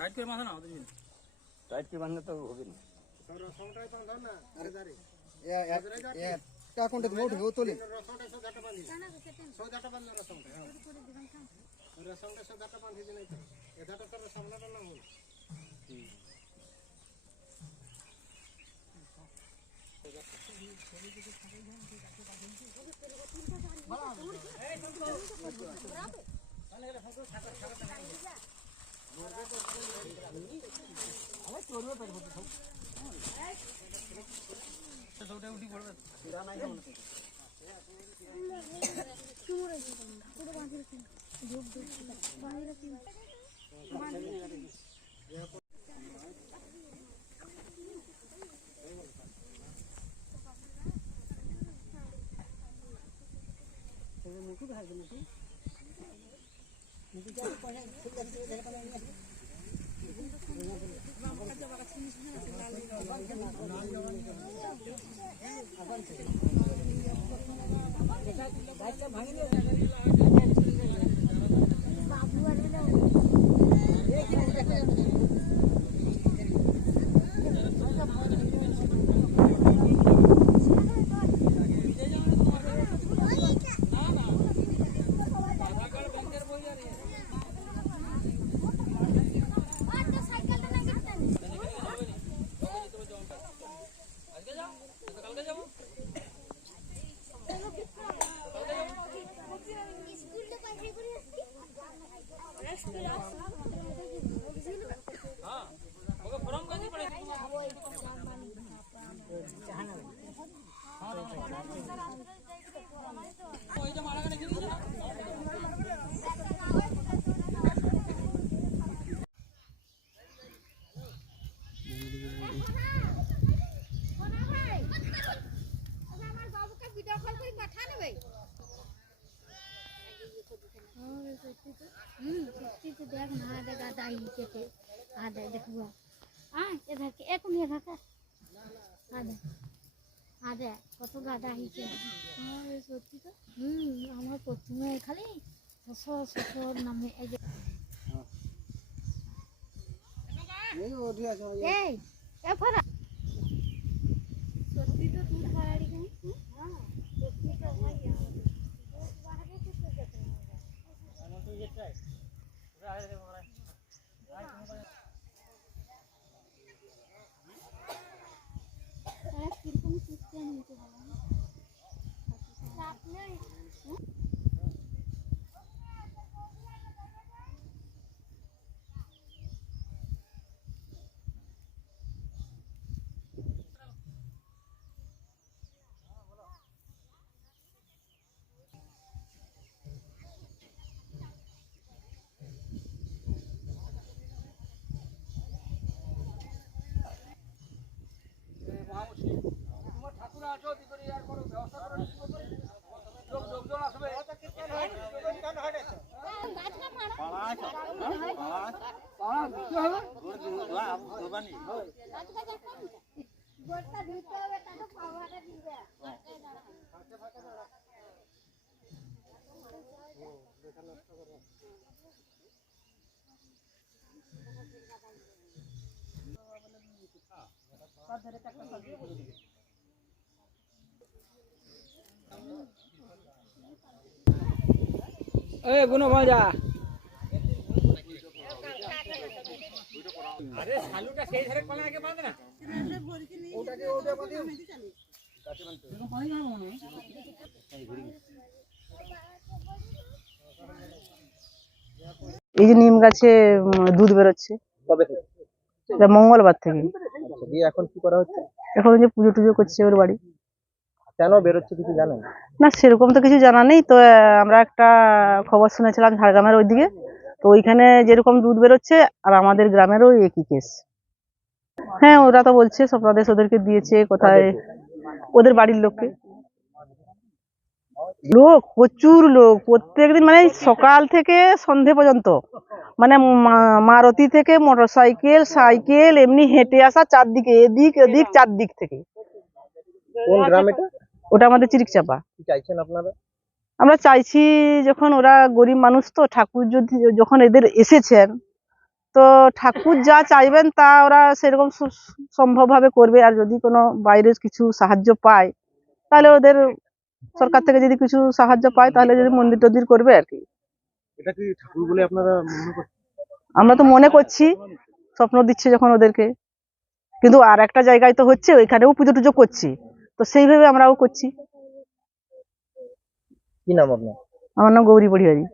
Tight করে বাঁধা না ওদের জন্য। টাইট করে বাঁধলে তো হবে না। রসমটাই তো ধর না আরে দাঁড়ি একটা কোনটা মোট হো তোলে রসমটা সদাটা বাঁধি সদাটা বাঁধ রসমটা রসমটা সদাটা বাঁধি দিন তো এদাটা তো সামনাটা না হল देख ना देगा दाई के आधे देखबो हां इधर के एक नहीं रखा आधे आधे কত গাদা হইছে আরে সত্যি তো আমার প্রথমে খালি সসর নামে এই যে এই ওঠি আছে এই এ ফরা সত্যি তো তুই খাড়ি গই হ্যাঁ সত্যি তো ভাই বাহারে কিছু দেখতে না আমার তো ये ट्राई ए गुनो भाजा अरे सालूटा সেই ধারে কোলা আগে বাঁধ না ওটাকে ওটা বাঁধিও কাছে বাঁধতে এরকম পানি না মনে এই যে নিম গাছে দুধ বেরোচ্ছে কবে থেকে? এটা মঙ্গলবার থেকে। আচ্ছা, দিয়ে এখন কি করা হচ্ছে? এখন যে পুজো টুজো করছে ওর বাড়ি। কেন বেরোচ্ছে কিছু জানেন? না সেরকম তো কিছু জানা নেই তো, আমরা একটা খবর শুনেছিলাম ঝাড়গ্রামের ওইদিকে, তো ওইখানে যেরকম দুধ বেরোচ্ছে আর আমাদের গ্রামেরও একই কেস। হ্যাঁ ওরা তো বলছে স্বপ্নাদেশ ওদেরকে দিয়েছে, কোথায় ওদের বাড়ির লোককে। লোক প্রচুর লোক, প্রত্যেকদিন মানে সকাল থেকে সন্ধে পর্যন্ত, মানে মারুতি থেকে মোটরসাইকেল সাইকেল এমনি হেঁটে আসা চারদিকে, এদিক এদিক চারদিক থেকে। কোন গ্রাম এটা? ওটা আমাদের চিরিকচাপা। কি চাইছেন আপনারা? আমরা চাইছি যখন ওরা গরিব মানুষ তো, ঠাকুর যদি যখন এদের এসেছেন তো ঠাকুর যা চাইবেন তা ওরা সেরকম সম্ভবভাবে করবে। আর যদি কোনো বাইরের কিছু সাহায্য পায় তাহলে ওদের সরকার থেকে যদি কিছু সাহায্য পায় তাহলে যদি মন্দির টন্দির করবে আর কি। এটা কি ঠাকুর বলে আপনারা মনে করছেন? আমরা তো মনে করছি, স্বপ্ন দিচ্ছে যখন ওদেরকে। কিন্তু আর একটা জায়গায় তো হচ্ছে, ওইখানেও পুজো টুজো করছি, তো সেইভাবে আমরাও করছি। কি নাম আপনার? আমার নাম গৌরী পরিহারী।